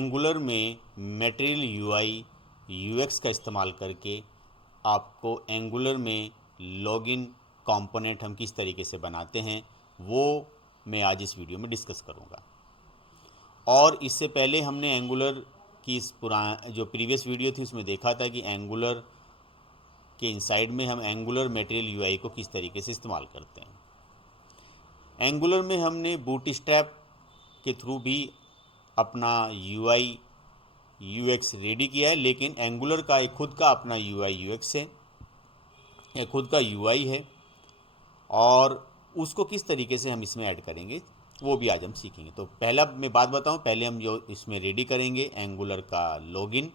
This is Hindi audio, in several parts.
एंगुलर में मटेरियल यूआई यूएक्स का इस्तेमाल करके आपको एंगुलर में लॉगिन कंपोनेंट हम किस तरीके से बनाते हैं वो मैं आज इस वीडियो में डिस्कस करूंगा। और इससे पहले हमने एंगुलर की इस जो प्रीवियस वीडियो थी उसमें देखा था कि एंगुलर के इनसाइड में हम एंगुलर मटेरियल यूआई को किस तरीके से इस्तेमाल करते हैं। एंगुलर में हमने बूटस्ट्रैप के थ्रू भी अपना यूआई यूएक्स रेडी किया है, लेकिन एंगुलर का एक खुद का अपना यूआई यूएक्स है, एक खुद का यूआई है, और उसको किस तरीके से हम इसमें ऐड करेंगे वो भी आज हम सीखेंगे। तो पहला मैं बात बताऊं, पहले हम जो इसमें रेडी करेंगे एंगुलर का लॉगिन,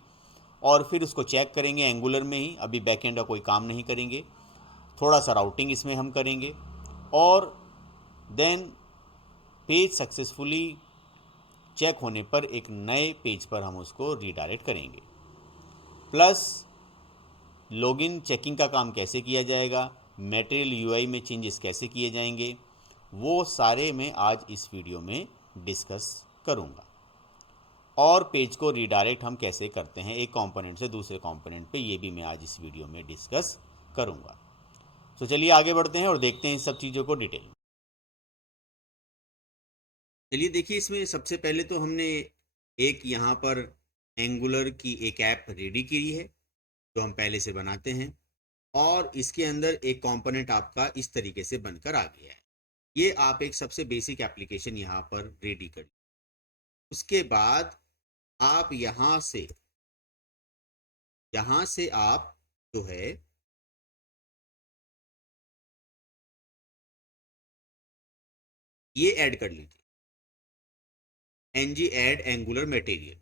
और फिर उसको चेक करेंगे एंगुलर में ही, अभी बैकएंड का कोई काम नहीं करेंगे। थोड़ा सा राउटिंग इसमें हम करेंगे और देन पेज सक्सेसफुली चेक होने पर एक नए पेज पर हम उसको रीडायरेक्ट करेंगे। प्लस लॉगिन चेकिंग का काम कैसे किया जाएगा, मटेरियल यूआई में चेंजेस कैसे किए जाएंगे, वो सारे मैं आज इस वीडियो में डिस्कस करूंगा। और पेज को रीडायरेक्ट हम कैसे करते हैं एक कंपोनेंट से दूसरे कंपोनेंट पे, ये भी मैं आज इस वीडियो में डिस्कस करूंगा। तो चलिए आगे बढ़ते हैं और देखते हैं इन सब चीज़ों को डिटेल में। चलिए देखिए, इसमें सबसे पहले तो हमने एक यहाँ पर एंगुलर की एक ऐप रेडी की है जो हम पहले से बनाते हैं, और इसके अंदर एक कंपोनेंट आपका इस तरीके से बनकर आ गया है। ये आप एक सबसे बेसिक एप्लीकेशन यहाँ पर रेडी कर। उसके बाद आप यहाँ से आप जो है ये ऐड कर लीजिए, एनजी ऐड एंगुलर मटेरियल।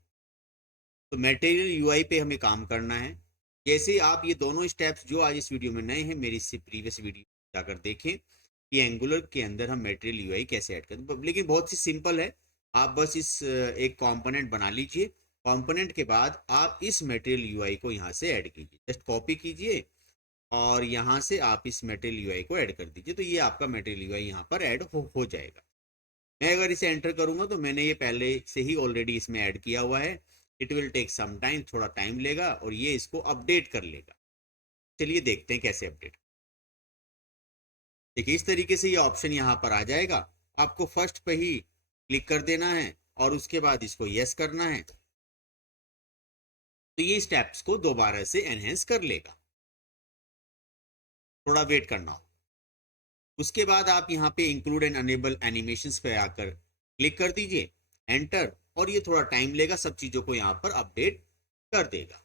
तो मटेरियल यूआई पे हमें काम करना है। जैसे आप ये दोनों स्टेप्स जो आज इस वीडियो में नए हैं, मेरी इससे प्रीवियस वीडियो जाकर देखें कि एंगुलर के अंदर हम मटेरियल यूआई कैसे ऐड करें। लेकिन बहुत सी सिंपल है, आप बस इस एक कंपोनेंट बना लीजिए। कंपोनेंट के बाद आप इस मटेरियल यूआई को यहाँ से ऐड कीजिए, जस्ट कॉपी कीजिए और यहाँ से आप इस मटेरियल यूआई को ऐड कर दीजिए। तो ये आपका मटेरियल यूआई यहाँ पर ऐड हो जाएगा। मैं अगर इसे एंटर करूँगा तो मैंने ये पहले से ही ऑलरेडी इसमें ऐड किया हुआ है। It will take some time, थोड़ा टाइम लेगा और ये इसको अपडेट कर लेगा। चलिए देखते हैं कैसे अपडेट। देखिए इस तरीके से ये ऑप्शन यहाँ पर आ जाएगा। आपको फर्स्ट पे ही क्लिक कर देना है और उसके बाद इसको यस करना है, तो ये स्टेप्स को दोबारा से एनहेंस कर लेगा। थोड़ा वेट करना हो। उसके बाद आप यहाँ पे इंक्लूड एंड अनेबल एनिमेशंस पे आकर क्लिक कर दीजिए, एंटर, और ये थोड़ा टाइम लेगा, सब चीज़ों को यहाँ पर अपडेट कर देगा।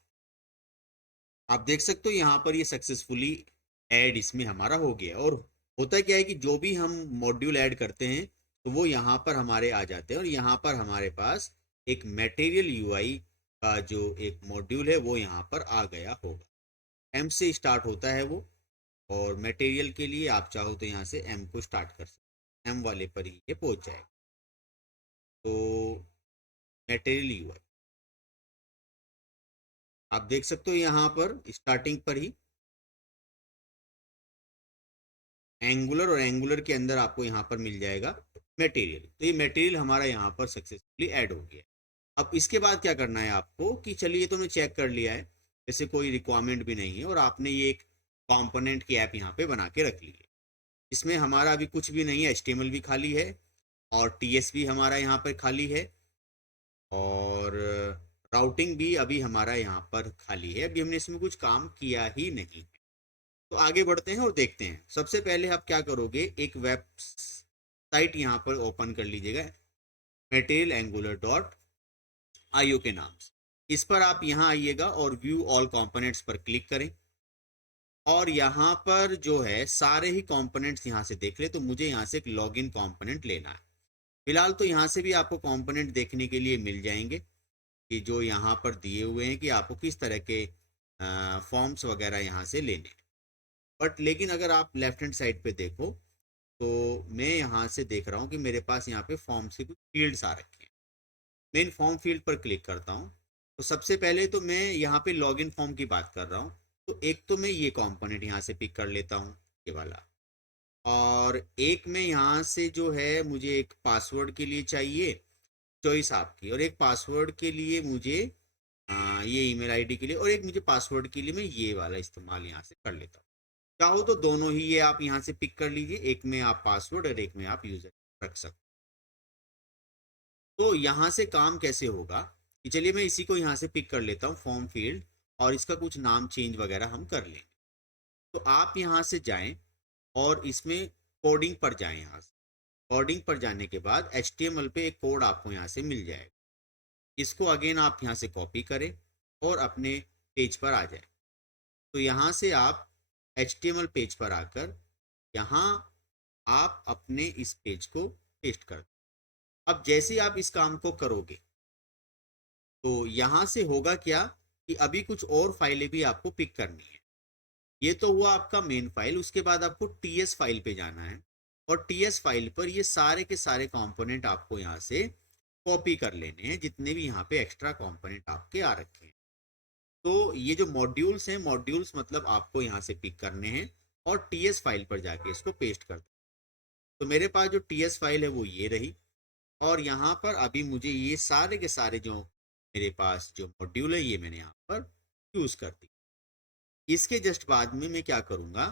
आप देख सकते हो यहाँ पर ये सक्सेसफुली ऐड इसमें हमारा हो गया। और होता क्या है कि जो भी हम मॉड्यूल ऐड करते हैं तो वो यहाँ पर हमारे आ जाते हैं, और यहाँ पर हमारे पास एक मटेरियल यूआई का जो एक मॉड्यूल है वो यहाँ पर आ गया होगा। एम से स्टार्ट होता है वो, और मटेरियल के लिए आप चाहो तो यहाँ से एम को स्टार्ट कर सकते, एम वाले पर ही ये पहुँच जाएगा। तो मटेरियल यूआई आप देख सकते हो यहाँ पर स्टार्टिंग पर ही एंगुलर, और एंगुलर के अंदर आपको यहाँ पर मिल जाएगा मटेरियल। तो ये मटेरियल हमारा यहाँ पर सक्सेसफुली ऐड हो गया। अब इसके बाद क्या करना है आपको कि चलिए तो मैं चेक कर लिया है, जैसे कोई रिक्वायरमेंट भी नहीं है और आपने ये एक कंपोनेंट की ऐप यहाँ पे बना के रख ली है। इसमें हमारा अभी कुछ भी नहीं है, HTML भी खाली है और TS भी हमारा यहाँ पर खाली है, और राउटिंग भी अभी हमारा यहाँ पर खाली है। अभी हमने इसमें कुछ काम किया ही नहीं। तो आगे बढ़ते हैं और देखते हैं। सबसे पहले आप क्या करोगे, एक वेब साइट यहाँ पर ओपन कर लीजिएगा, materialangular.io के नाम से। इस पर आप यहाँ आइएगा और व्यू ऑल कंपोनेंट्स पर क्लिक करें, और यहाँ पर जो है सारे ही कंपोनेंट्स यहाँ से देख ले। तो मुझे यहाँ से एक लॉगिन कंपोनेंट लेना है। फिलहाल तो यहाँ से भी आपको कंपोनेंट देखने के लिए मिल जाएंगे कि जो यहाँ पर दिए हुए हैं कि आपको किस तरह के फॉर्म्स वगैरह यहाँ से लेने हैं। बट लेकिन अगर आप लेफ्ट हैंड साइड पे देखो तो मैं यहाँ से देख रहा हूँ कि मेरे पास यहाँ पे फॉर्म्स के कुछ फील्ड्स आ रखे हैं। मैं इन फॉर्म फील्ड पर क्लिक करता हूँ। तो सबसे पहले तो मैं यहाँ पे लॉगिन फॉर्म की बात कर रहा हूँ। तो एक तो मैं ये कंपोनेंट यहाँ से पिक कर लेता हूँ, ये वाला। और एक में यहाँ से जो है मुझे एक पासवर्ड के लिए चाहिए चॉइस आपकी, और एक पासवर्ड के लिए मुझे ये ईमेल आईडी के लिए, और एक मुझे पासवर्ड के लिए मैं ये वाला इस्तेमाल यहाँ से कर लेता हूँ। चाहो तो दोनों ही ये आप यहाँ से पिक कर लीजिए, एक में आप पासवर्ड और एक में आप यूजर रख सकते। तो यहाँ से काम कैसे होगा कि चलिए मैं इसी को यहाँ से पिक कर लेता हूँ फॉर्म फील्ड, और इसका कुछ नाम चेंज वगैरह हम कर लेंगे। तो आप यहाँ से जाएं और इसमें कोडिंग पर जाएं। यहाँ से कोडिंग पर जाने के बाद HTML पे एक कोड आपको यहाँ से मिल जाएगा। इसको अगेन आप यहाँ से कॉपी करें और अपने पेज पर आ जाए। तो यहाँ से आप HTML पेज पर आकर यहाँ आप अपने इस पेज को पेस्ट कर दो। अब जैसे आप इस काम को करोगे तो यहाँ से होगा क्या कि अभी कुछ और फाइलें भी आपको पिक करनी है। ये तो हुआ आपका मेन फाइल, उसके बाद आपको TS फाइल पे जाना है, और TS फाइल पर ये सारे के सारे कंपोनेंट आपको यहाँ से कॉपी कर लेने हैं, जितने भी यहाँ पे एक्स्ट्रा कंपोनेंट आपके आ रखे हैं। तो ये जो मॉड्यूल्स हैं, मॉड्यूल्स मतलब आपको यहाँ से पिक करने हैं और TS फाइल पर जाके इसको पेस्ट कर दो। तो मेरे पास जो TS फाइल है वो ये रही, और यहाँ पर अभी मुझे ये सारे के सारे जो मेरे पास जो मॉड्यूल है ये मैंने यहाँ पर यूज कर दी। इसके जस्ट बाद में मैं क्या करूँगा,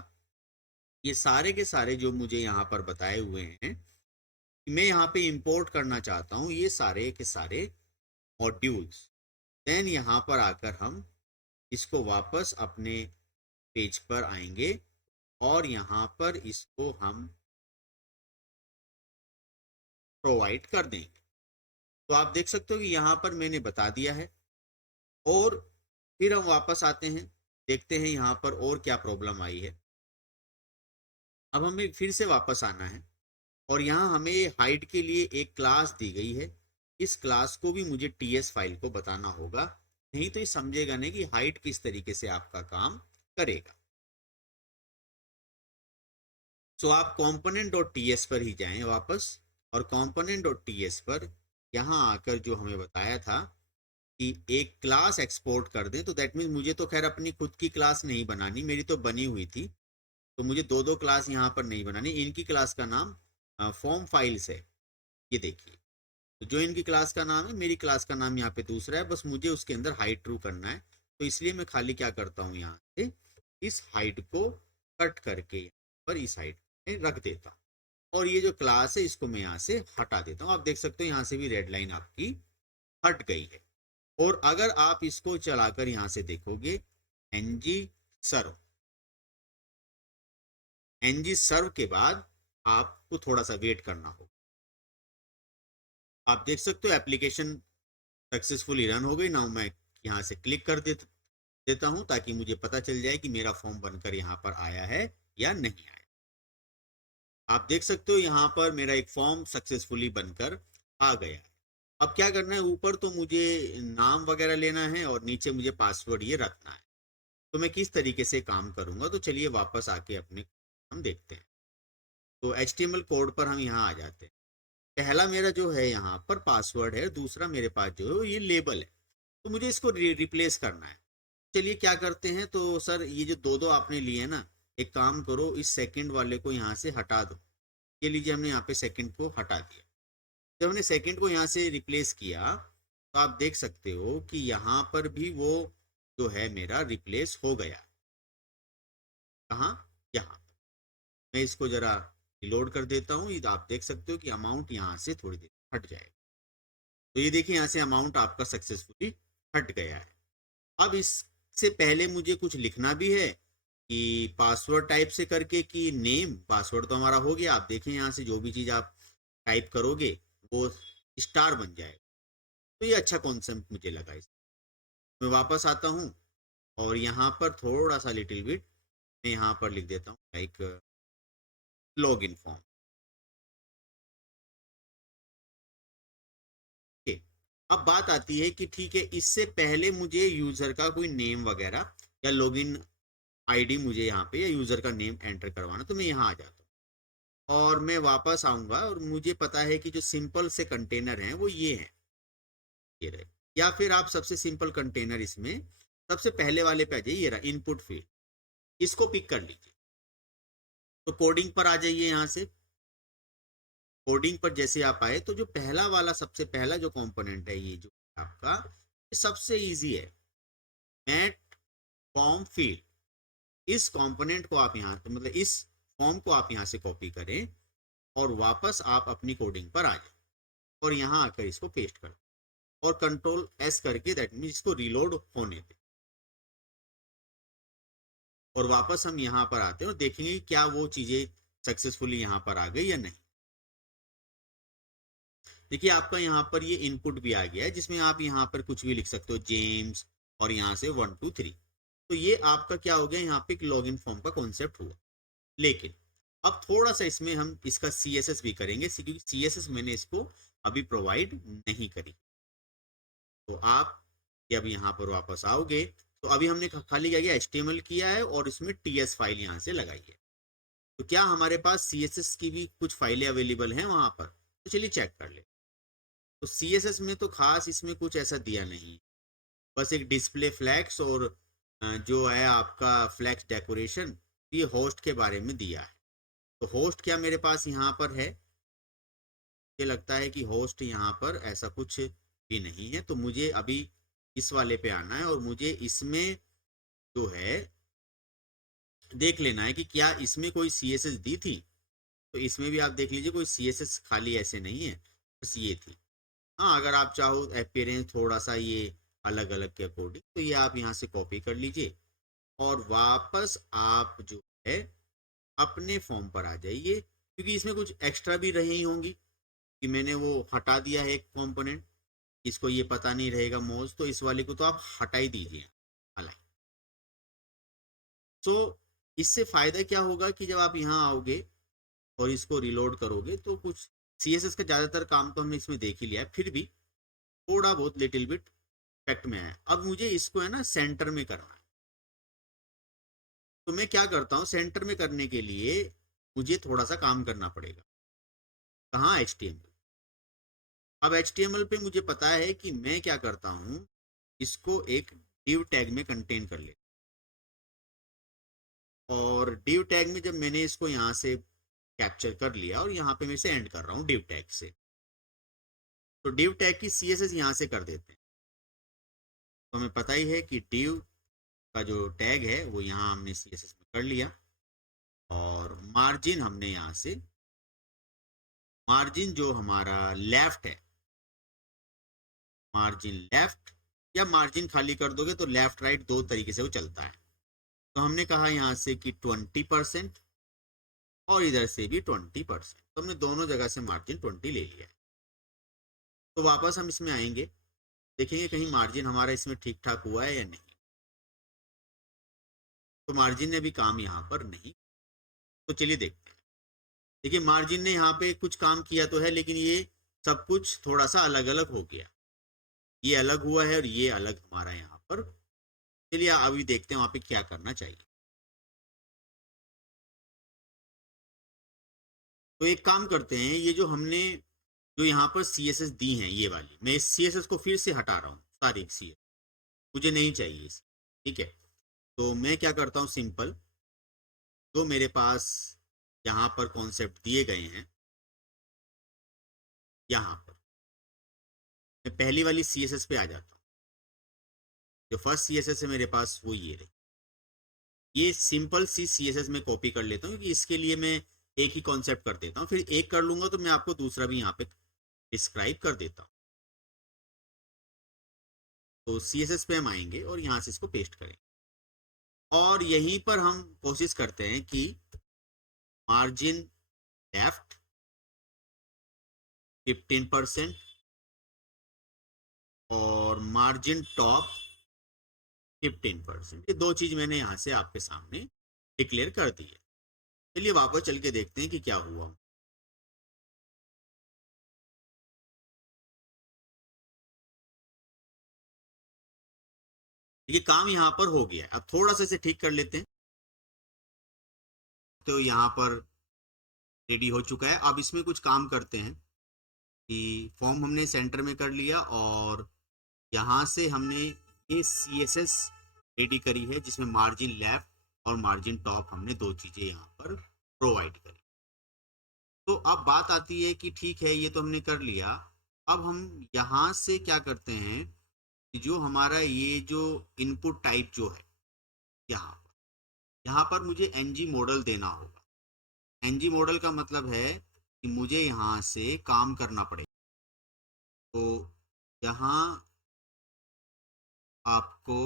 ये सारे के सारे जो मुझे यहाँ पर बताए हुए हैं मैं यहाँ पे इंपोर्ट करना चाहता हूँ, ये सारे के सारे मॉड्यूल्स। देन यहाँ पर आकर हम इसको वापस अपने पेज पर आएंगे और यहाँ पर इसको हम प्रोवाइड कर देंगे। तो आप देख सकते हो कि यहाँ पर मैंने बता दिया है। और फिर हम वापस आते हैं, देखते हैं यहाँ पर और क्या प्रॉब्लम आई है। अब हमें फिर से वापस आना है और यहाँ हमें हाइट के लिए एक क्लास दी गई है। इस क्लास को भी मुझे TS फाइल को बताना होगा, नहीं तो ये समझेगा नहीं कि हाइट किस तरीके से आपका काम करेगा। सो आप component.ts पर ही जाएं वापस, और component.ts पर यहाँ आकर जो हमें बताया था कि एक क्लास एक्सपोर्ट कर दें, तो दैट मीन्स मुझे तो खैर अपनी खुद की क्लास नहीं बनानी, मेरी तो बनी हुई थी, तो मुझे दो दो क्लास यहाँ पर नहीं बनानी। इनकी क्लास का नाम फॉर्म फाइल्स है, ये देखिए। तो जो इनकी क्लास का नाम है, मेरी क्लास का नाम यहाँ पे दूसरा है, बस मुझे उसके अंदर हाइट ट्रू करना है। तो इसलिए मैं खाली क्या करता हूँ, यहाँ से इस हाइट को कट करके यहाँ पर इस हाइट में रख देता हूँ, और ये जो क्लास है इसको मैं यहाँ से हटा देता हूँ। आप देख सकते हो यहाँ से भी रेड लाइन आपकी हट गई है। और अगर आप इसको चलाकर यहाँ से देखोगे सर्व, सर्व के बाद आपको थोड़ा सा वेट करना होगा। आप देख सकते हो एप्लीकेशन सक्सेसफुली रन हो गई ना। मैं यहाँ से क्लिक कर देता हूँ ताकि मुझे पता चल जाए कि मेरा फॉर्म बनकर यहाँ पर आया है या नहीं आया। आप देख सकते हो यहाँ पर मेरा एक फॉर्म सक्सेसफुली बनकर आ गया है। अब क्या करना है, ऊपर तो मुझे नाम वगैरह लेना है और नीचे मुझे पासवर्ड ये रखना है। तो मैं किस तरीके से काम करूँगा, तो चलिए वापस आके अपने हम देखते हैं। तो HTML कोड पर हम यहाँ आ जाते हैं। पहला मेरा जो है यहाँ पर पासवर्ड है, दूसरा मेरे पास जो है ये लेबल है, तो मुझे इसको रिप्लेस करना है। चलिए क्या करते हैं, तो सर ये जो दो दो आपने लिए हैं ना, एक काम करो इस सेकंड वाले को यहाँ से हटा दो। ये लीजिए, हमने यहाँ पे सेकंड को हटा दिया। जब हमने सेकंड को यहाँ से रिप्लेस किया तो आप देख सकते हो कि यहाँ पर भी वो जो है मेरा रिप्लेस हो गया। कहाँ, यहाँ। मैं इसको जरा रिलोड कर देता हूँ, ये आप देख सकते हो कि अमाउंट यहाँ से थोड़ी देर हट जाएगा। तो ये देखिए यहाँ से अमाउंट आपका सक्सेसफुली हट गया है। अब इससे पहले मुझे कुछ लिखना भी है कि पासवर्ड टाइप से करके कि नेम। पासवर्ड तो हमारा हो गया। आप देखें यहाँ से जो भी चीज़ आप टाइप करोगे वो स्टार बन जाएगा। तो ये अच्छा कॉन्सेप्ट मुझे लगा। इस मैं वापस आता हूँ और यहाँ पर थोड़ा सा लिटिल बिट मैं यहाँ पर लिख देता हूँ लाइक लॉगिन फॉर्म। ठीक। अब बात आती है कि ठीक है, इससे पहले मुझे यूजर का कोई नेम वगैरह या लॉगिन आईडी मुझे यहाँ पे या यूजर का नेम एंटर करवाना, तो मैं यहाँ आ जाता हूँ और मैं वापस आऊँगा और मुझे पता है कि जो सिंपल से कंटेनर हैं वो ये हैं, ये रहे। या फिर आप सबसे सिंपल कंटेनर इसमें सबसे पहले वाले पे आ जाइए, ये रहा इनपुट फील्ड, इसको पिक कर लीजिए। तो कोडिंग पर आ जाइए यहाँ से। कोडिंग पर जैसे आप आए तो जो पहला वाला सबसे पहला जो कंपोनेंट है ये जो आपका, ये सबसे इजी है, मैट फॉर्म फील्ड। इस कंपोनेंट को आप यहाँ मतलब इस फॉर्म को आप यहाँ से कॉपी करें और वापस आप अपनी कोडिंग पर आ जाए और यहाँ आकर इसको पेस्ट कर और कंट्रोल एस करके दैट मीन इसको रिलोड होने दें और वापस हम यहाँ पर आते हैं और देखेंगे कि क्या वो चीजें सक्सेसफुली यहाँ पर आ गई या नहीं। देखिए आपका यहाँ पर ये इनपुट भी आ गया है जिसमें आप यहाँ पर कुछ भी लिख सकते हो, जेम्स, और यहाँ से 1 2 3। तो ये आपका क्या हो गया, यहाँ पे एक लॉगिन फॉर्म का कॉन्सेप्ट हुआ। लेकिन अब थोड़ा सा इसमें हम इसका CSS भी करेंगे क्योंकि CSS मैंने इसको अभी प्रोवाइड नहीं करी। तो आप जब यहाँ पर वापस आओगे तो अभी हमने खाली क्या किया, HTML किया है और इसमें TS फाइल यहाँ से लगाई है। तो क्या हमारे पास CSS की भी कुछ फाइलें अवेलेबल हैं वहाँ पर, तो चलिए चेक कर ले। तो CSS में तो खास इसमें कुछ ऐसा दिया नहीं, बस एक डिस्प्ले फ्लैक्स और जो है आपका फ्लैक्स डेकोरेशन, ये होस्ट के बारे में दिया है। तो होस्ट क्या मेरे पास यहाँ पर है, मुझे लगता है कि होस्ट यहाँ पर ऐसा कुछ भी नहीं है। तो मुझे अभी इस वाले पे आना है और मुझे इसमें जो है देख लेना है कि क्या इसमें कोई CSS दी थी। तो इसमें भी आप देख लीजिए कोई CSS खाली ऐसे नहीं है, बस ये थी। हाँ अगर आप चाहो अपीयरेंस थोड़ा सा ये अलग अलग के अकॉर्डिंग, तो ये आप यहाँ से कॉपी कर लीजिए और वापस आप जो है अपने फॉर्म पर आ जाइए, क्योंकि इसमें कुछ एक्स्ट्रा भी रही होंगी कि मैंने वो हटा दिया है एक कंपोनेंट, इसको ये पता नहीं रहेगा मोज, तो इस वाले को तो आप हटा ही दीजिए हालांकि। तो इससे फायदा क्या होगा कि जब आप यहाँ आओगे और इसको रिलोड करोगे तो कुछ CSS का ज़्यादातर काम तो हमने इसमें देख ही लिया है, फिर भी थोड़ा बहुत लिटिल बिट इफेक्ट में आया। अब मुझे इसको है ना सेंटर में करना है, तो मैं क्या करता हूँ, सेंटर में करने के लिए मुझे थोड़ा सा काम करना पड़ेगा। कहाँ, HTML। अब HTML पे मुझे पता है कि मैं क्या करता हूँ, इसको एक div टैग में कंटेन कर ले, और div टैग में जब मैंने इसको यहाँ से कैप्चर कर लिया और यहाँ पे मैं इसे एंड कर रहा हूँ div टैग से, तो div टैग की CSS यहाँ से कर देते हैं। तो हमें पता ही है कि div का जो टैग है वो यहाँ हमने CSS में कर लिया, और मार्जिन हमने यहाँ से, मार्जिन जो हमारा लेफ्ट है, मार्जिन लेफ्ट या मार्जिन खाली कर दोगे तो लेफ्ट राइट दो तरीके से वो चलता है। तो हमने कहा यहाँ से कि 20% और इधर से भी 20%, तो हमने दोनों जगह से मार्जिन 20 ले लिया है। तो वापस हम इसमें आएंगे, देखेंगे कहीं मार्जिन हमारा इसमें ठीक ठाक हुआ है या नहीं। तो मार्जिन ने भी काम यहाँ पर नहीं, तो चलिए देखते हैं। देखिए मार्जिन ने यहाँ पे कुछ काम किया तो है, लेकिन ये सब कुछ थोड़ा सा अलग अलग हो गया, ये अलग हुआ है और ये अलग हमारा यहाँ पर। चलिए अभी देखते हैं वहाँ पे क्या करना चाहिए। तो एक काम करते हैं, ये जो हमने जो यहाँ पर CSS दी हैं ये वाली, मैं इस CSS को फिर से हटा रहा हूँ, सारी CSS मुझे नहीं चाहिए, ठीक है। तो मैं क्या करता हूँ, सिंपल जो मेरे पास यहाँ पर कॉन्सेप्ट दिए गए हैं, यहाँ पर मैं पहली वाली CSS पे आ जाता हूँ। जो फर्स्ट CSS है मेरे पास वो ये रही, ये सिंपल सी CSS में कॉपी कर लेता हूँ, क्योंकि इसके लिए मैं एक ही कॉन्सेप्ट कर देता हूँ, फिर एक कर लूंगा तो मैं आपको दूसरा भी यहाँ पे डिस्क्राइब कर देता हूँ। तो CSS पे हम आएंगे और यहाँ से इसको पेस्ट करेंगे, और यहीं पर हम कोशिश करते हैं कि मार्जिन लेफ्ट 15% और मार्जिन टॉप 15%, ये दो चीज मैंने यहाँ से आपके सामने डिक्लेयर कर दी है। चलिए वापस चल के देखते हैं कि क्या हुआ। ये काम यहाँ पर हो गया, अब थोड़ा सा इसे ठीक कर लेते हैं। तो यहाँ पर रेडी हो चुका है। अब इसमें कुछ काम करते हैं कि फॉर्म हमने सेंटर में कर लिया, और यहाँ से हमने ये CSS रेडी करी है जिसमें मार्जिन लेफ्ट और मार्जिन टॉप हमने दो चीज़ें यहाँ पर प्रोवाइड करी। तो अब बात आती है कि ठीक है, ये तो हमने कर लिया। अब हम यहाँ से क्या करते हैं कि जो हमारा ये जो इनपुट टाइप जो है, यहाँ यहाँ पर मुझे एनजी मॉडल देना होगा। एनजी मॉडल का मतलब है कि मुझे यहाँ से काम करना पड़ेगा। तो यहाँ आपको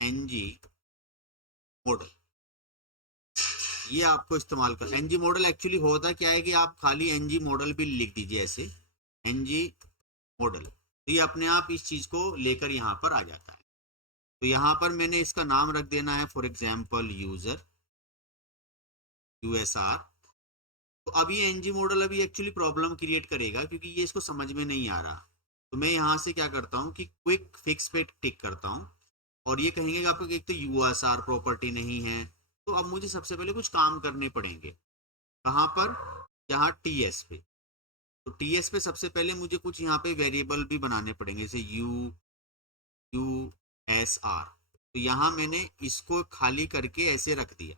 एनजी मॉडल, ये आपको इस्तेमाल कर, एनजी मॉडल एक्चुअली होता क्या है कि आप खाली एनजी मॉडल भी लिख दीजिए ऐसे, एनजी मॉडल, तो ये अपने आप इस चीज को लेकर यहाँ पर आ जाता है। तो यहाँ पर मैंने इसका नाम रख देना है फॉर एग्जाम्पल यूजर, यूएसआर। तो अब ये एनजी मॉडल अभी एक्चुअली प्रॉब्लम क्रिएट करेगा क्योंकि ये इसको समझ में नहीं आ रहा। तो मैं यहाँ से क्या करता हूँ कि क्विक फिक्स पे टिक करता हूँ, और ये कहेंगे कि आपको एक तो यूएसआर प्रॉपर्टी नहीं है। तो अब मुझे सबसे पहले कुछ काम करने पड़ेंगे। कहाँ पर? यहाँ टीएस पे। तो टीएस पे सबसे पहले मुझे कुछ यहाँ पे वेरिएबल भी बनाने पड़ेंगे, जैसे यूएसआर। तो यहाँ मैंने इसको खाली करके ऐसे रख दिया।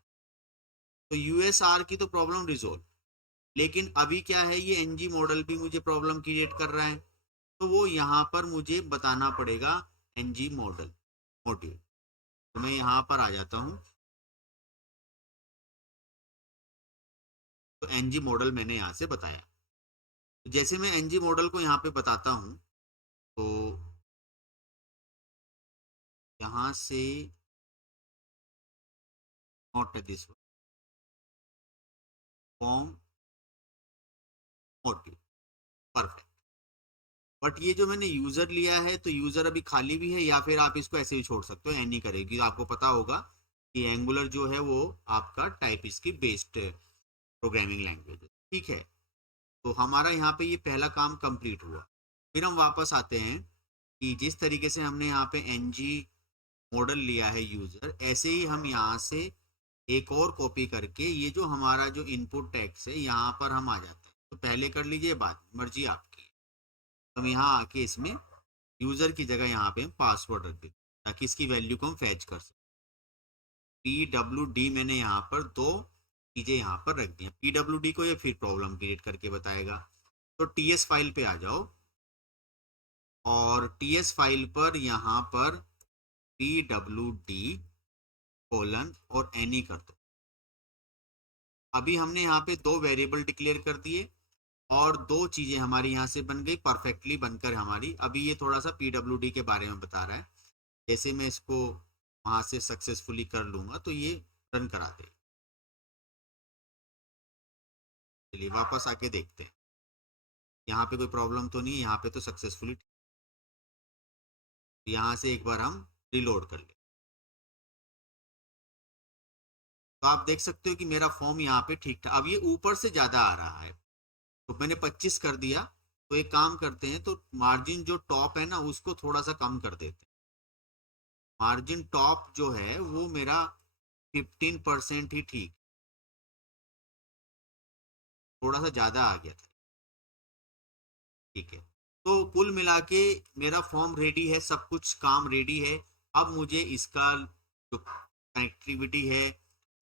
तो यूएसआर की तो प्रॉब्लम रिजोल्व, लेकिन अभी क्या है, ये एनजी मॉडल भी मुझे प्रॉब्लम क्रिएट कर रहा है। तो वो यहाँ पर मुझे बताना पड़ेगा एनजी मॉडल मॉड्यूल। तो मैं यहाँ पर आ जाता हूँ। तो एनजी मॉडल मैंने यहाँ से बताया। तो जैसे मैं एनजी मॉडल को यहाँ पे बताता हूँ, तो यहाँ से not this form module, perfect. But ये जो मैंने यूजर लिया है, तो यूजर अभी खाली भी है, या फिर आप इसको ऐसे ही छोड़ सकते हो, एनी करेगी। तो आपको पता होगा कि एंगुलर जो है वो आपका टाइप इसकी बेस्ड प्रोग्रामिंग लैंग्वेज है, ठीक है। तो हमारा यहाँ पे ये पहला काम कंप्लीट हुआ। फिर हम वापस आते हैं कि जिस तरीके से हमने यहाँ पे एनजी मॉडल लिया है यूजर, ऐसे ही हम यहाँ से एक और कॉपी करके ये जो हमारा जो इनपुट टैक्स है यहाँ पर हम आ जाते हैं। तो पहले कर लीजिए, बात मर्जी आपकी। तो हम यहाँ आके इसमें यूजर की जगह यहाँ पे हम पासवर्ड रख देते ताकि इसकी वैल्यू को हम फैच कर सकें। PWD मैंने यहाँ पर दो चीजें यहाँ पर रख दी। PWD को ये फिर प्रॉब्लम क्रिएट करके बताएगा। तो TS फाइल पे आ जाओ, और TS फाइल पर यहाँ पर PWD कोलन और एनी कर दो। अभी हमने यहाँ पे दो वेरिएबल डिक्लेयर कर दिए और दो चीजें हमारी यहाँ से बन गई, परफेक्टली बनकर हमारी। अभी ये थोड़ा सा PWD के बारे में बता रहा है। जैसे मैं इसको वहां से सक्सेसफुली कर लूंगा तो ये रन करा दे। चलिए वापस आके देखते हैं, यहाँ पे कोई प्रॉब्लम तो नहीं है, यहाँ पे तो सक्सेसफुली। यहाँ से एक बार हम रिलोड कर ले, तो आप देख सकते हो कि मेरा फॉर्म यहाँ पे ठीक था। अब ये ऊपर से ज्यादा आ रहा है, तो मैंने 25 कर दिया। तो एक काम करते हैं, तो मार्जिन जो टॉप है ना उसको थोड़ा सा कम कर देते हैं। मार्जिन टॉप जो है वो मेरा 15% ही ठीक, थोड़ा सा ज्यादा आ गया था, ठीक है। तो कुल मिला के मेरा फॉर्म रेडी है, सब कुछ काम रेडी है। अब मुझे इसका जो कनेक्टिविटी है,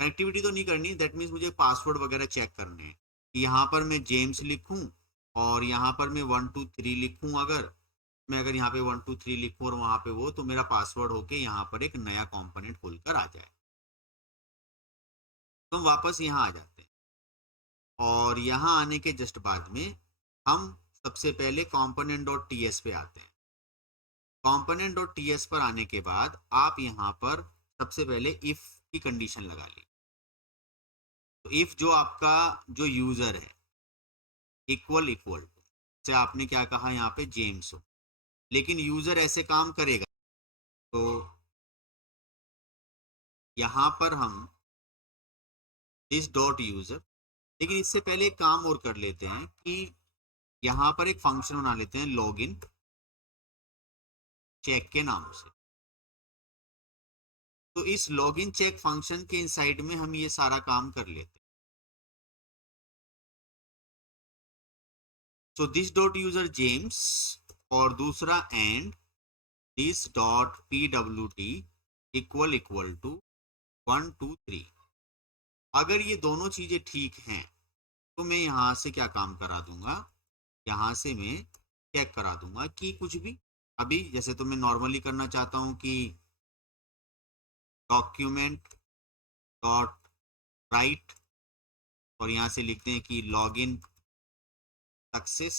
कनेक्टिविटी तो नहीं करनी, दैट मीन्स मुझे पासवर्ड वगैरह चेक करने हैं। यहाँ पर मैं जेम्स लिखूं और यहाँ पर मैं 123 लिखूं। अगर मैं यहाँ पे 123 लिखूं और वहां पे वो, तो मेरा पासवर्ड होके यहाँ पर एक नया कंपोनेंट खुलकर आ जाए। तो हम वापस यहाँ आ जाते हैं, और यहाँ आने के जस्ट बाद में हम सबसे पहले component.ts पे आते हैं। component.ts पर आने के बाद आप यहाँ पर सबसे पहले इफ की कंडीशन लगा ली। तो इफ जो आपका जो यूजर है इक्वल इक्वल टू, से आपने क्या कहा यहाँ पे जेम्स हो, लेकिन यूजर ऐसे काम करेगा। तो यहाँ पर हम दिस डॉट यूजर, लेकिन इससे पहले एक काम और कर लेते हैं कि यहाँ पर एक फंक्शन बना लेते हैं लॉगिन चेक के नाम से। तो इस लॉगिन चेक फंक्शन के इनसाइड में हम ये सारा काम कर लेते हैं। So this dot user James, और दूसरा and this dot PWD equal equal to 123। अगर ये दोनों चीज़ें ठीक हैं तो मैं यहाँ से क्या काम करा दूंगा, यहाँ से मैं चेक करा दूंगा कि कुछ भी, अभी जैसे तो मैं नॉर्मली करना चाहता हूँ कि डॉक्यूमेंट डॉट राइट, और यहाँ से लिखते हैं कि लॉगिन सक्सेस।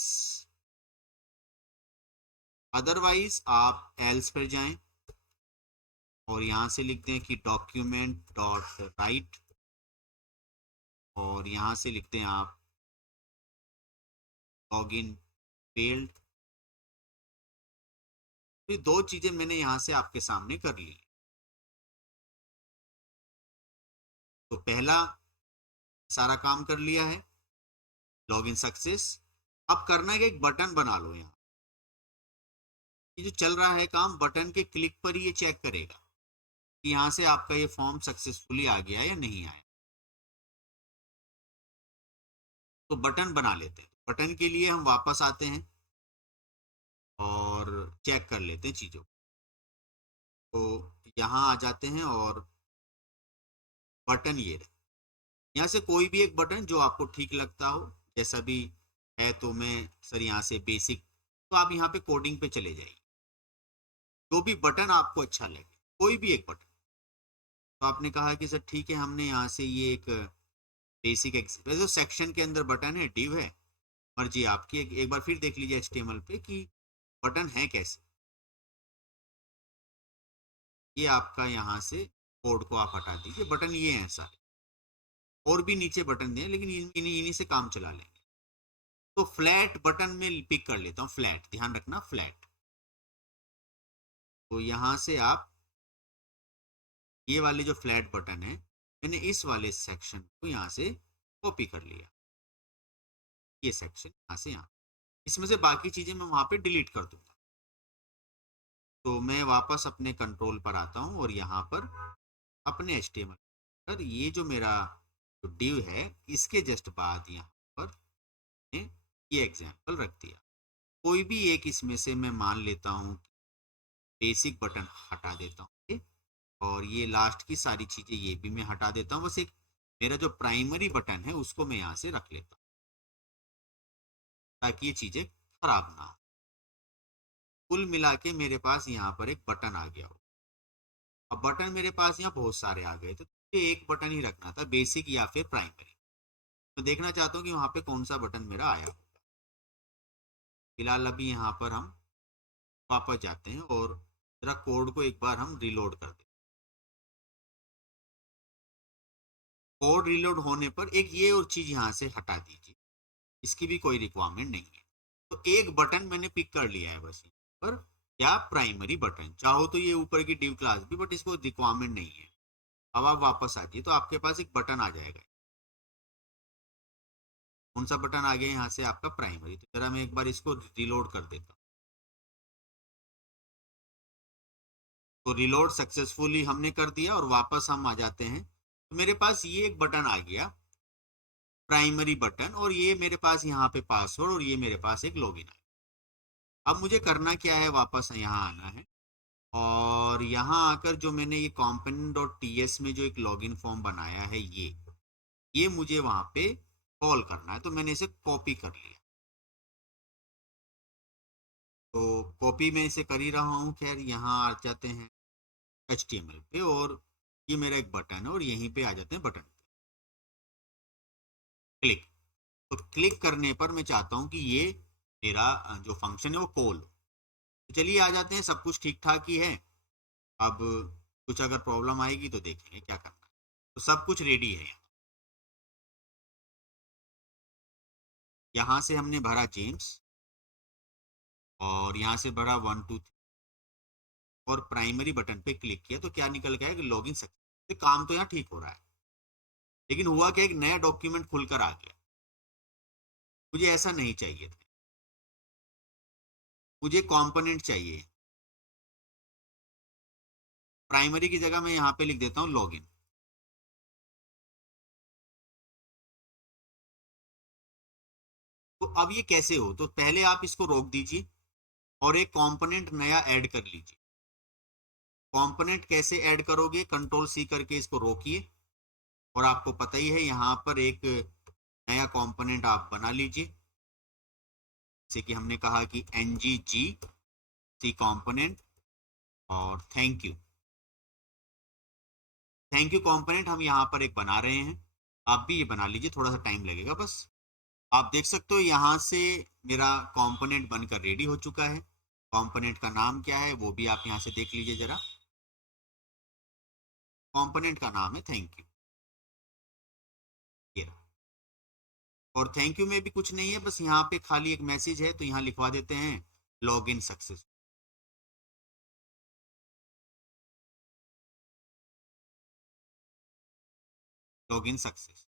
अदरवाइज आप एल्स पर जाएं और यहाँ से लिखते हैं कि डॉक्यूमेंट डॉट राइट, और यहाँ से लिखते हैं आप लॉगिन फेल्ड। तो ये दो चीजें मैंने यहाँ से आपके सामने कर ली। तो पहला सारा काम कर लिया है, लॉगिन सक्सेस। अब करना है कि एक बटन बना लो यहाँ, ये जो चल रहा है काम, बटन के क्लिक पर ही ये चेक करेगा कि यहाँ से आपका ये फॉर्म सक्सेसफुली आ गया या नहीं आया। तो बटन बना लेते हैं। बटन के लिए हम वापस आते हैं और चेक कर लेते हैं चीज़ों को। तो यहाँ आ जाते हैं और बटन ये रहे, यहाँ से कोई भी एक बटन जो आपको ठीक लगता हो, जैसा भी है। तो मैं सर यहाँ से बेसिक, तो आप यहाँ पे कोडिंग पे चले जाइए, जो भी बटन आपको अच्छा लगे, कोई भी एक बटन। तो आपने कहा कि सर ठीक है, हमने यहाँ से ये एक बेसिक वैसे तो सेक्शन के अंदर बटन है, डिव है, मर्जी आपकी। एक बार फिर देख लीजिए HTML पे कि बटन है कैसे। ये आपका यहाँ से कोड को आप हटा दीजिए, बटन ये हैं सारे, और भी नीचे बटन दें, लेकिन इन्हीं से काम चला लेंगे। तो फ्लैट बटन में पिक कर लेता हूँ, फ्लैट, ध्यान रखना फ्लैट। तो यहाँ से आप ये वाले जो फ्लैट बटन है, मैंने इस वाले सेक्शन को यहाँ से कॉपी कर लिया, ये सेक्शन यहाँ से यहाँ। इसमें से बाकी चीज़ें मैं वहाँ पे डिलीट कर दूंगा। तो मैं वापस अपने कंट्रोल पर आता हूँ और यहाँ पर अपने HTML पर ये जो मेरा जो डिव है, इसके जस्ट बाद यहाँ पर ये एग्जाम्पल रख दिया। कोई भी एक इसमें से मैं मान लेता हूँ, बेसिक बटन हटा देता हूँ, और ये लास्ट की सारी चीज़ें ये भी मैं हटा देता हूँ। बस एक मेरा जो प्राइमरी बटन है उसको मैं यहाँ से रख लेता हूँ, ताकि ये चीज़ें खराब ना हो। कुल मिला के मेरे पास यहाँ पर एक बटन आ गया हो। अब बटन मेरे पास यहाँ बहुत सारे आ गए, तो ये एक बटन ही रखना था, बेसिक या फिर प्राइमरी। मैं देखना चाहता हूँ कि वहाँ पे कौन सा बटन मेरा आया। फिलहाल अभी यहाँ पर हम वापस जाते हैं और जरा कोड को एक बार हम रिलोड कर दें। कोड रिलोड होने पर एक ये और चीज़ यहाँ से हटा दीजिए, इसकी भी कोई रिक्वायरमेंट नहीं है। तो एक बटन मैंने पिक कर लिया है बस यहाँ पर, या प्राइमरी बटन, चाहो तो ये ऊपर की डिव क्लास भी, बट इसको रिक्वायरमेंट नहीं है। अब आप वापस आ जाइए तो आपके पास एक बटन आ जाएगा। कौन सा बटन आ गया यहाँ से? आपका प्राइमरी। तो जरा मैं एक बार इसको रिलोड कर देता हूँ। तो रिलोड सक्सेसफुली हमने कर दिया और वापस हम आ जाते हैं। तो मेरे पास ये एक बटन आ गया, प्राइमरी बटन, और ये मेरे पास यहाँ पे पासवर्ड, और ये मेरे पास एक लॉगिन है। अब मुझे करना क्या है, वापस यहाँ आना है और यहाँ आकर जो मैंने ये component.ts में जो एक लॉगिन फॉर्म बनाया है, ये मुझे वहाँ पे कॉल करना है। तो मैंने इसे कॉपी कर लिया। तो कॉपी मैं इसे कर ही रहा हूँ। खैर यहाँ आ जाते हैं HTML पे, और ये मेरा एक बटन है और यहीं पे आ जाते हैं बटन क्लिक। तो क्लिक करने पर मैं चाहता हूँ कि ये मेरा जो फंक्शन है वो कॉल। तो चलिए आ जाते हैं, सब कुछ ठीक ठाक ही है। अब कुछ अगर प्रॉब्लम आएगी तो देखेंगे क्या करना है। तो सब कुछ रेडी है। यहाँ से हमने भरा जेम्स, और यहाँ से भरा 1 2 3, और प्राइमरी बटन पे क्लिक किया तो क्या निकल गया कि लॉगिन सक्सेस। तो काम तो यहाँ ठीक हो रहा है, लेकिन हुआ क्या, एक नया डॉक्यूमेंट खुलकर आ गया। मुझे ऐसा नहीं चाहिए था, मुझे कंपोनेंट चाहिए। प्राइमरी की जगह मैं यहाँ पे लिख देता हूँ लॉगिन। तो अब ये कैसे हो, तो पहले आप इसको रोक दीजिए और एक कंपोनेंट नया ऐड कर लीजिए। कंपोनेंट कैसे ऐड करोगे, कंट्रोल C करके इसको रोकिए और आपको पता ही है यहाँ पर एक नया कंपोनेंट आप बना लीजिए, जैसे कि हमने कहा कि ngGC कंपोनेंट और थैंक यू कंपोनेंट हम यहाँ पर एक बना रहे हैं। आप भी ये बना लीजिए, थोड़ा सा टाइम लगेगा बस। आप देख सकते हो यहाँ से मेरा कंपोनेंट बनकर रेडी हो चुका है। कंपोनेंट का नाम क्या है वो भी आप यहाँ से देख लीजिए जरा। कंपोनेंट का नाम है थैंक यू, ये रहा। और थैंक यू में भी कुछ नहीं है, बस यहाँ पे खाली एक मैसेज है, तो यहाँ लिखवा देते हैं log in success. Log in success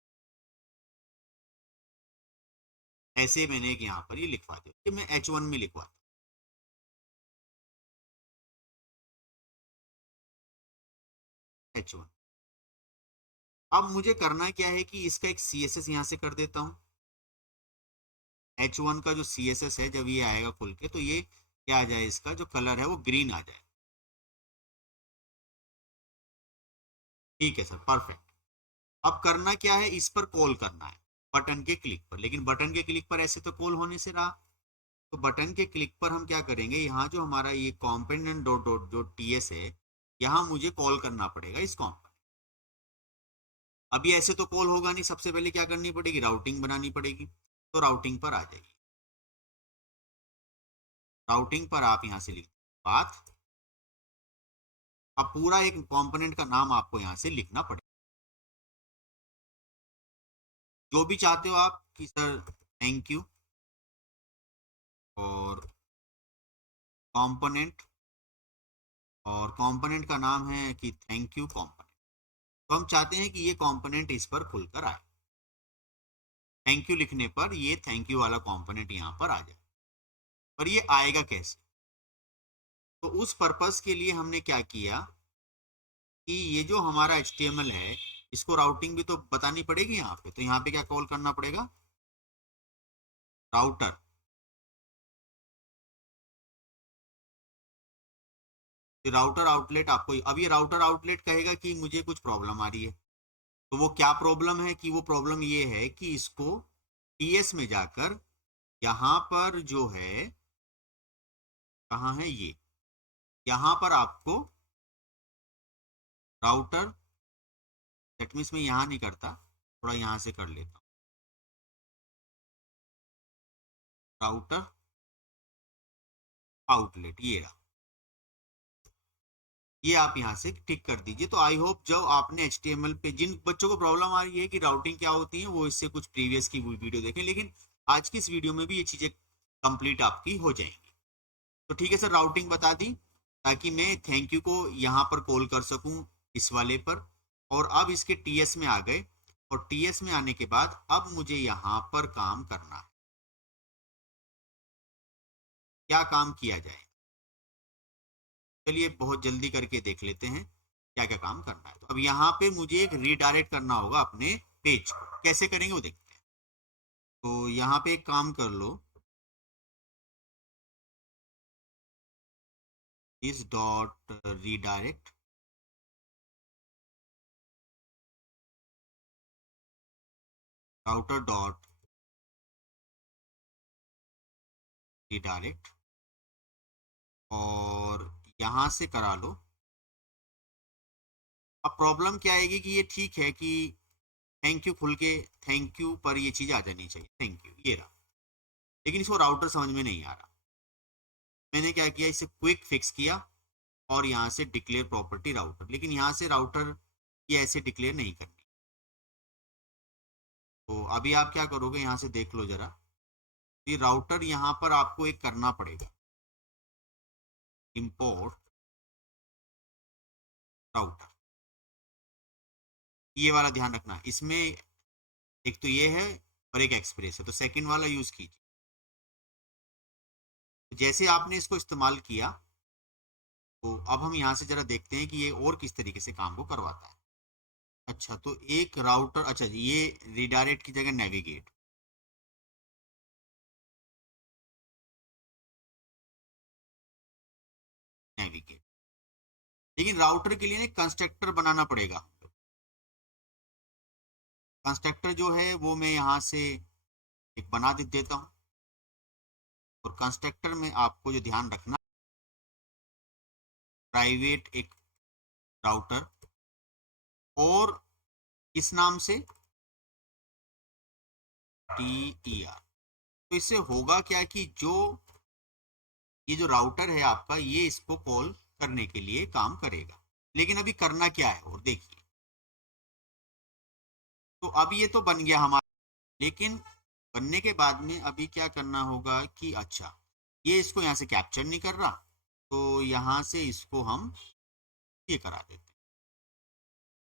ऐसे मैंने एक यहाँ पर ये लिखवा दिया कि मैं H1 में लिखवा H1। अब मुझे करना क्या है कि इसका एक CSS यहाँ से कर देता हूँ। H1 का जो CSS है, जब ये आएगा खुल के तो ये क्या आ जाए, इसका जो कलर है वो ग्रीन आ जाए। ठीक है सर, परफेक्ट। अब करना क्या है, इस पर कॉल करना है बटन के क्लिक पर, लेकिन बटन के क्लिक पर ऐसे तो कॉल होने से रहा। तो बटन के क्लिक पर हम क्या करेंगे, यहाँ जो हमारा ये कॉम्पोनेंट डॉट डॉट जो टीएस है, यहाँ मुझे कॉल करना पड़ेगा इस कॉम्पोनेंट। अभी ऐसे तो कॉल होगा नहीं, सबसे पहले क्या करनी पड़ेगी, राउटिंग बनानी पड़ेगी। तो राउटिंग पर आ जाइए। राउटिंग पर आप यहाँ से लिख बात। अब पूरा एक कंपोनेंट का नाम आपको यहाँ से लिखना पड़ेगा, जो भी चाहते हो आप, कि सर थैंक यू और कंपोनेंट, और कंपोनेंट का नाम है कि थैंक यू कंपोनेंट। तो हम चाहते हैं कि ये कंपोनेंट इस पर खुलकर आए। थैंक यू लिखने पर ये थैंक यू वाला कंपोनेंट यहाँ पर आ जाए। पर ये आएगा कैसे, तो उस पर्पस के लिए हमने क्या किया कि ये जो हमारा HTML है, इसको राउटिंग भी तो बतानी पड़ेगी यहाँ पे। तो यहाँ पे क्या कॉल करना पड़ेगा, राउटर। राउटर आउटलेट आपको, अब ये राउटर आउटलेट कहेगा कि मुझे कुछ प्रॉब्लम आ रही है। तो वो क्या प्रॉब्लम है, कि वो प्रॉब्लम ये है कि इसको टीएस में जाकर यहाँ पर जो है, कहाँ है ये, यहाँ पर आपको राउटर, दैट मीन्स मैं यहाँ नहीं करता, थोड़ा यहाँ से कर लेता हूँ। राउटर आउटलेट ये रहा, ये आप यहाँ से टिक कर दीजिए। तो आई होप जो आपने HTML पे, जिन बच्चों को प्रॉब्लम आ रही है कि राउटिंग क्या होती है, वो इससे कुछ प्रीवियस की वीडियो देखें, लेकिन आज की इस वीडियो में भी ये चीज़ें कंप्लीट आपकी हो जाएंगी। तो ठीक है सर, राउटिंग बता दी ताकि मैं थैंक यू को यहाँ पर कॉल कर सकूँ इस वाले पर। और अब इसके TS में आ गए, और TS में आने के बाद अब मुझे यहाँ पर काम करना है। क्या काम किया जाए, चलिए बहुत जल्दी करके देख लेते हैं क्या क्या काम करना है। तो अब यहाँ पे मुझे एक रीडायरेक्ट करना होगा अपने पेज को, कैसे करेंगे वो देखते हैं। तो यहाँ पे एक काम कर लो, इस dot redirect, router dot redirect, और यहाँ से करा लो। अब प्रॉब्लम क्या आएगी कि ये ठीक है कि थैंक यू खुल के, थैंक यू पर ये चीज़ आ जानी चाहिए, थैंक यू ये रहा, लेकिन इसको राउटर समझ में नहीं आ रहा। मैंने क्या किया, इसे क्विक फिक्स किया और यहाँ से डिक्लेयर प्रॉपर्टी राउटर, लेकिन यहाँ से राउटर ये ऐसे डिक्लेयर नहीं करनी। तो अभी आप क्या करोगे, यहाँ से देख लो जरा, ये राउटर यहाँ पर आपको एक करना पड़ेगा, इंपोर्ट राउटर। ये वाला ध्यान रखना, इसमें एक तो ये है और एक एक्सप्रेस है, तो सेकंड वाला यूज कीजिए। तो जैसे आपने इसको इस्तेमाल किया, तो अब हम यहाँ से जरा देखते हैं कि ये और किस तरीके से काम को करवाता है। अच्छा, तो एक राउटर, अच्छा जी, ये रिडायरेक्ट की जगह नेविगेट, नेविगेट, लेकिन राउटर के लिए ना कंस्ट्रक्टर बनाना पड़ेगा। कंस्ट्रक्टर जो है वो मैं यहाँ से एक बना देता हूँ। और कंस्ट्रक्टर में आपको जो ध्यान रखना, प्राइवेट एक राउटर और इस नाम से TER। तो इससे होगा क्या कि जो ये जो राउटर है आपका, ये इसको कॉल करने के लिए काम करेगा। लेकिन अभी करना क्या है और देखिए, तो अब ये तो बन गया हमारा, लेकिन बनने के बाद में अभी क्या करना होगा कि अच्छा, ये इसको यहाँ से कैप्चर नहीं कर रहा, तो यहाँ से इसको हम ये करा देते हैं।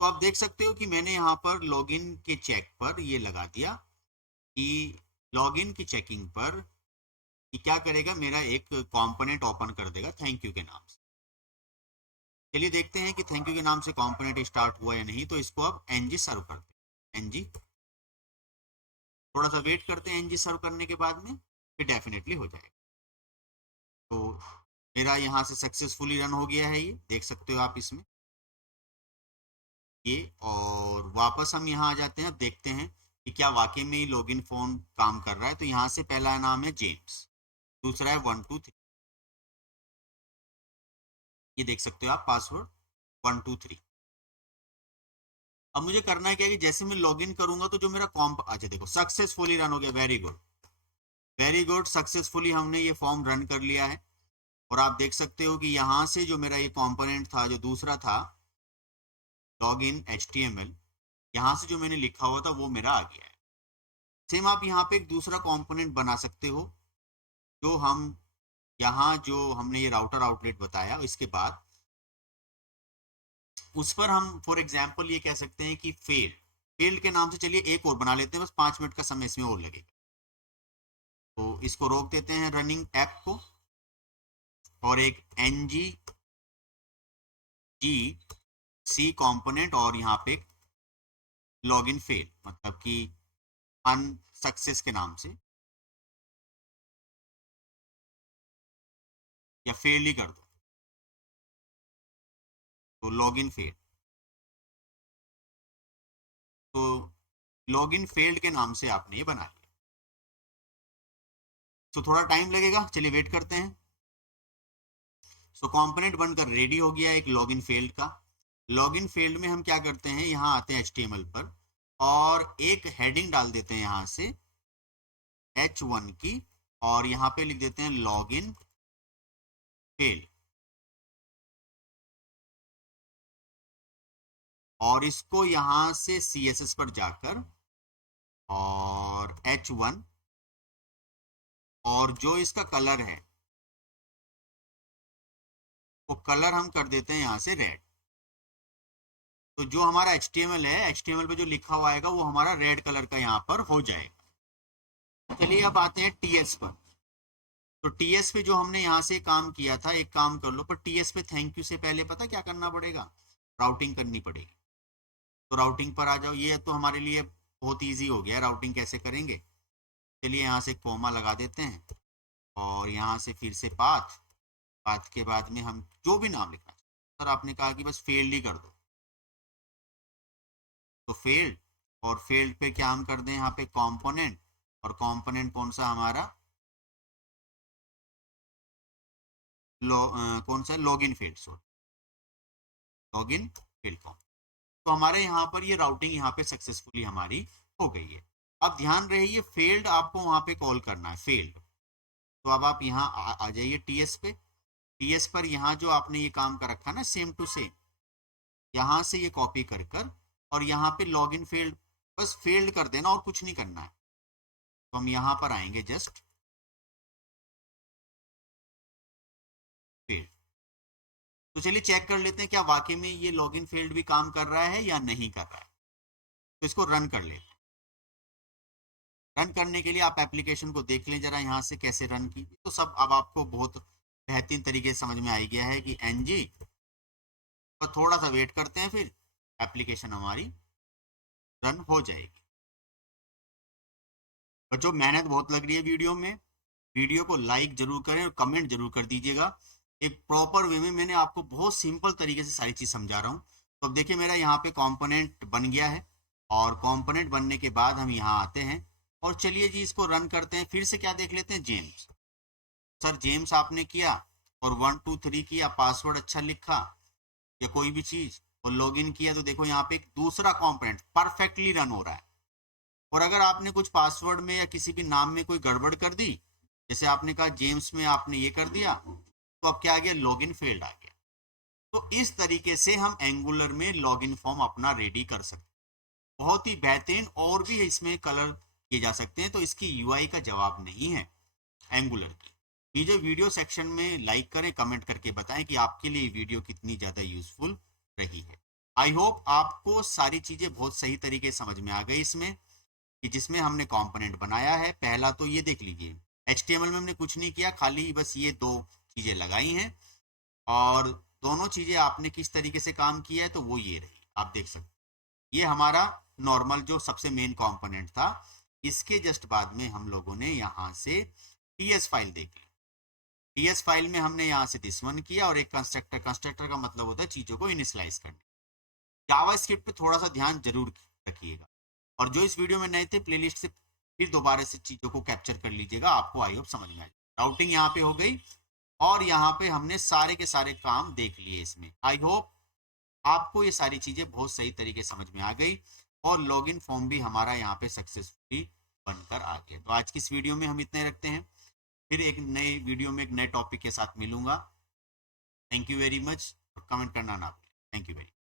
तो आप देख सकते हो कि मैंने यहाँ पर लॉगिन के चेक पर ये लगा दिया कि लॉगिन की चेकिंग पर कि क्या करेगा, मेरा एक कंपोनेंट ओपन कर देगा थैंक यू के नाम से। चलिए देखते हैं कि थैंक यू के नाम से कंपोनेंट स्टार्ट हुआ या नहीं। तो इसको अब एनजी सर्व करते हैं। एनजी, थोड़ा सा वेट करते हैं एनजी सर्व करने के बाद में, फिर डेफिनेटली हो जाएगा। तो मेरा यहाँ से सक्सेसफुली रन हो गया है, ये देख सकते हो आप इसमें ये। और वापस हम यहाँ आ जाते हैं, देखते हैं कि क्या वाकई में ही लॉगिन फॉर्म काम कर रहा है। तो यहाँ से पहला नाम है जेम्स, दूसरा है 123, ये देख सकते हो आप पासवर्ड 123। अब मुझे करना है क्या कि जैसे मैं लॉगिन करूंगा तो जो मेरा कॉम्प, अच्छा देखो सक्सेसफुली रन हो गया, very good very good, successfully हमने ये फॉर्म रन कर लिया है। और आप देख सकते हो कि यहाँ से जो मेरा ये कंपोनेंट था, जो दूसरा था लॉगिन HTML, यहाँ से जो मैंने लिखा हुआ था वो मेरा आ गया है। सेम आप यहाँ पे एक दूसरा कंपोनेंट बना सकते हो, जो हम यहाँ जो हमने ये राउटर आउटलेट बताया, इसके बाद उस पर हम फॉर एग्जांपल ये कह सकते हैं कि फील्ड के नाम से चलिए एक और बना लेते हैं, बस 5 मिनट का समय इसमें और लगेगा। तो इसको रोक देते हैं रनिंग ऐप को, और एक NGC कंपोनेंट और यहाँ पे लॉगिन फेल, मतलब कि अनसक्सेस के नाम से, या फेल ही कर दो, तो लॉगिन फेल। तो लॉगिन फेल्ड के नाम से आपने ये बना लिया। तो थोड़ा टाइम लगेगा, चलिए वेट करते हैं। सो कंपोनेंट बनकर रेडी हो गया एक लॉगिन फेल्ड का। लॉगिन फेल्ड में हम क्या करते हैं, यहाँ आते हैं HTML पर और एक हेडिंग डाल देते हैं यहाँ से H1 की, और यहाँ पे लिख देते हैं लॉगिन फेल्ड। और इसको यहाँ से CSS पर जाकर और H1, और जो इसका कलर है वो कलर हम कर देते हैं यहाँ से रेड। तो जो हमारा HTML है, HTML पे जो लिखा हुआ आएगा वो हमारा रेड कलर का यहाँ पर हो जाएगा। चलिए अब आते हैं TS पर। तो TS पे जो हमने यहाँ से काम किया था, एक काम कर लो, पर TS पे थैंक यू से पहले पता क्या करना पड़ेगा, राउटिंग करनी पड़ेगी। तो राउटिंग पर आ जाओ, ये तो हमारे लिए बहुत ईजी हो गया, राउटिंग कैसे करेंगे। चलिए यहाँ से कोमा लगा देते हैं, और यहाँ से फिर से पाथ, पाथ के बाद में हम जो भी नाम लिखना चाहिए। सर आपने कहा कि बस फेल्ड ही कर दो, तो फेल्ड, और फेल्ड पे क्या हम कर दें यहाँ पे कंपोनेंट, और कंपोनेंट कौन सा हमारा कौन सा login field, sorry login field com. तो हमारे यहाँ पर ये राउटिंग यहाँ पे सक्सेसफुली हमारी हो गई है। अब ध्यान रहे ये फेल्ड आपको वहाँ पे कॉल करना है, फेल्ड। तो अब आप यहाँ आ जाइए TS पे। TS पर यहाँ जो आपने ये काम कर रखा ना सेम टू सेम, यहाँ से ये कॉपी कर कर और यहाँ पे लॉगिन फेल्ड, बस फेल्ड कर देना और कुछ नहीं करना है। तो हम यहाँ पर आएंगे जस्ट फेल्ड। तो चलिए चेक कर लेते हैं क्या वाकई में ये लॉगिन फेल्ड भी काम कर रहा है या नहीं कर रहा है। तो इसको रन कर लेते हैं। रन करने के लिए आप एप्लीकेशन को देख लें जरा यहाँ से कैसे रन की, तो सब अब आपको बहुत बेहतरीन तरीके से समझ में आ गया है कि NG पर थोड़ा सा वेट करते हैं, फिर एप्लीकेशन हमारी रन हो जाएगी। बच्चों मेहनत बहुत लग रही है वीडियो में, वीडियो को लाइक जरूर करें और कमेंट जरूर कर दीजिएगा। एक प्रॉपर वे में मैंने आपको बहुत सिंपल तरीके से सारी चीज़ समझा रहा हूँ। तो अब देखिए मेरा यहाँ पे कंपोनेंट बन गया है, और कंपोनेंट बनने के बाद हम यहाँ आते हैं और चलिए जी इसको रन करते हैं। फिर से क्या देख लेते हैं, जेम्स। सर जेम्स आपने किया और 1 2 3 किया, पासवर्ड अच्छा लिखा या कोई भी चीज़ और लॉगिन किया, तो देखो यहाँ पे एक दूसरा कंपोनेंट परफेक्टली रन हो रहा है। और अगर आपने कुछ पासवर्ड में या किसी भी नाम में कोई गड़बड़ कर दी, जैसे आपने कहा जेम्स में आपने ये कर दिया, तो अब क्या आ गया, लॉगिन फेल्ड आ गया। तो इस तरीके से हम एंगुलर में लॉगिन फॉर्म अपना रेडी कर सकते हैं। बहुत ही बेहतरीन, और भी इसमें कलर किए जा सकते हैं, तो इसकी यूआई का जवाब नहीं है एंगुलर की। ये जो वीडियो सेक्शन में लाइक करें, कमेंट करके बताएं कि आपके लिए वीडियो कितनी ज़्यादा यूजफुल रही है। आई होप आपको सारी चीज़ें बहुत सही तरीके से समझ में आ गई इसमें, कि जिसमें हमने कंपोनेंट बनाया है। पहला तो ये देख लीजिए, HTML में हमने कुछ नहीं किया, खाली बस ये दो चीज़ें लगाई हैं, और दोनों चीज़ें आपने किस तरीके से काम किया है तो वो ये रही, आप देख सकते हैं। ये हमारा नॉर्मल जो सबसे मेन कंपोनेंट था। इसके जस्ट बाद में हम लोगों ने यहाँ से टीएस फाइल देख ली। टीएस फाइल में हमने यहाँ से दिस वन किया, और एक कंस्ट्रक्टर, कंस्ट्रक्टर का मतलब होता है चीज़ों को इनिशियलाइज करना। जावास्क्रिप्ट पे थोड़ा सा ध्यान जरूर रखिएगा, और जो इस वीडियो में नए थे प्लेलिस्ट से फिर दोबारा से चीज़ों को कैप्चर कर लीजिएगा, आपको आई होप समझ में आए। राउटिंग यहाँ पे हो गई, और यहाँ पे हमने सारे के सारे काम देख लिए इसमें। आई होप आपको ये सारी चीज़ें बहुत सही तरीके समझ में आ गई, और लॉगिन फॉर्म भी हमारा यहाँ पे सक्सेसफुली बनकर आ गया। तो आज की इस वीडियो में हम इतने रखते हैं, फिर एक नए वीडियो में एक नए टॉपिक के साथ मिलूंगा। Thank you very much. Comment करना ना भूलें। Thank you very much.